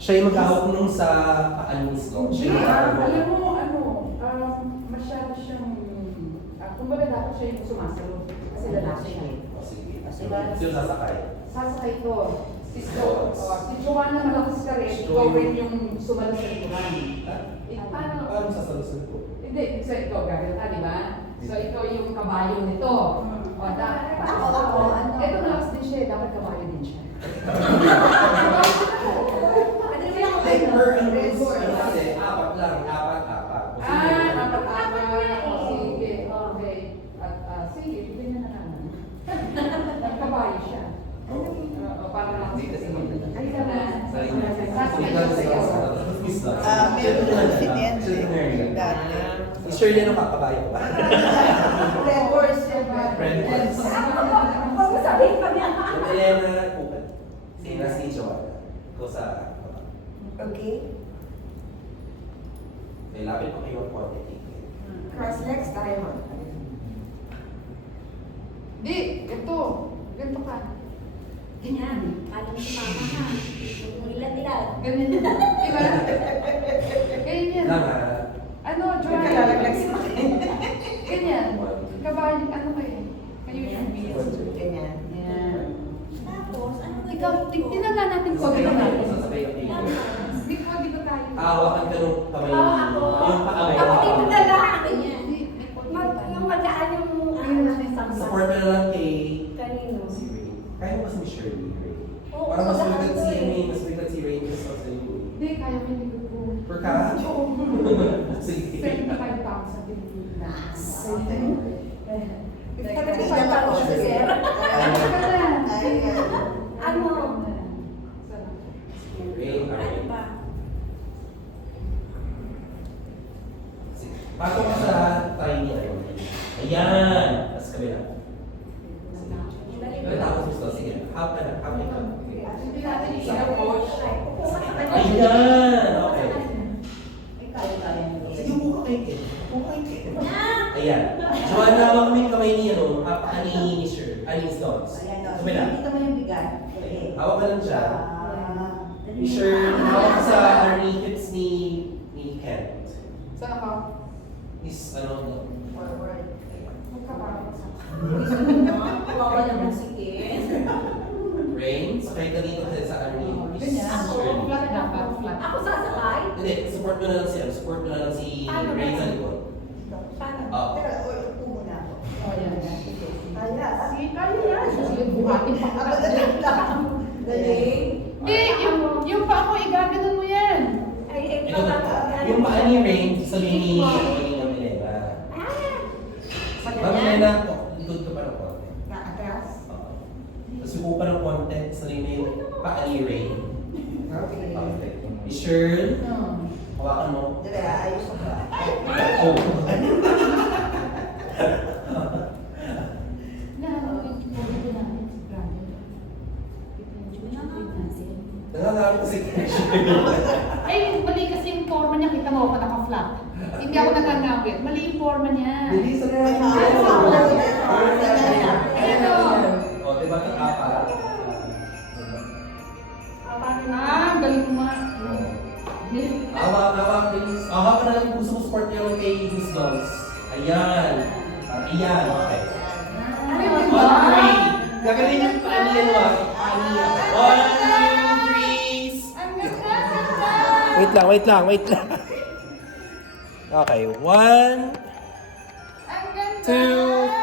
Siya yung mag-ahawak nung sa paanis, no? Siya yung Alam mo, masyado siyang, kumbaga dapat siya yung sumasalo. Kasi lalaki siya. O, sige. Kasi Sino sasakay? sasakay ko. Si Joanna malakas ka rin, ikaw rin yung sumalo sa likuran. Paano sasalusin ko? Hindi, so ikaw gagawin ka, di ba? So ikaw yung kabayo nito. O, ako. Ito malakas din siya, dapat kabayo din siya. Like, per and kasi, apat lang, apat. Sige, okay. At sige, bigyan na naman. Nagkabayo siya. Para lang. Halika na. Meron na confidence dati. Si Shirley, ano kakabayo ko ba? Red horse yun. Red horse. Sabihin pa niya. Yung Elena, Kupan. Si Joanna. Ko sa... Okay. May lapit ko kayo ang konti. Cross legs tayo. Di, ito. Ganito ka. Ganyan. Alam mo sa mama ha. Ilan. Ganyan. Diba? Ganyan. Lang Ano, Joanna? Joanna? Ganyan. Kabayo, ano kayo? Kayo yung Ganyan. Yan. Tapos, ano ba? Ikaw, tinaga natin ko. Sasabay ang tingin. Hindi ko, di ba tayo? Hawakan ka nung kamay. Ako. Yung pakamay. Ako dito talaga. Ganyan. Hindi, may konti tayo. Yung magaan yung Support mo na lang kay... Kanino? Si Ray. Kaya mo kasi ni Shirley, Ray. Oo, Parang mas magaan bigat ko si eh. Amy, mas bigat si Ray kaysa sa iyo. Hindi, kaya ko hindi ko. Per ka? Sige. 75 pounds sa Pilipinas. Pagkakita ako siya, sir. Ano? Ray, Ano alright. ba? Sige. Pasok ka sa tayo niya. Ayan! Tapos kabila. Sige. Tapos gusto. Sige. Half ka na. Half ka na. Hindi natin i-share coach. Ayan! Okay. Kaya. Sige, upo ka kay Ken. Upo ka kay Ken. Ayan. Joanna, hawak mo yung kamay niya, no? Ani ni Sir. Ani ni Stones. Kabila. Kita mo yung bigat. Hawak ka lang siya. Ni Sir, hawak ka sa hips ni Ken. Saan ako? Is, ano, Forward. Magkabago sa Kawawa naman si Ken. Rain, sakay ka dito kasi sa Arnie. Ganyan. Shirley. Flat dapat, flat. Ako sasakay? Hindi, support mo na lang siya. Support mo na lang si Paano Rain ba? sa likod. Paano? Oo. Pero, upo muna ako. Oh, yan. Kaya. Sige, kaya yan. Sige, buhatin pa ka. Dali. Hindi, yung pa ako, igaganon mo yan. Ay, Ito na. Yung paa ni Rain, sabihin ni Milena. Milena, likod ka pa ng konti. Naatras. Oo. Tapos upo pa ng konti, sabihin mo yung paa ni Rain. Okay. Okay. Sure. Hawakan mo. Dali, ayos ko ba? Oh. Nangangarap kasi Ay, mali kasi yung forma niya. Kita mo ako naka-flat. Hindi ako nagangawit. Mali yung forma niya. Bilis na lang. Ito. O, diba ito apat? Galing mo nga. Awak, please. Awak na lang yung gusto ko support niya kay Miss Dolls. Ayan. Ayan, okay. Ano On ba? three. Gagaling yung paani yan, wag. Paani yan. 1, 2, 3. Ang ganda. Wait lang. Okay, 1, Ang ganda. 2,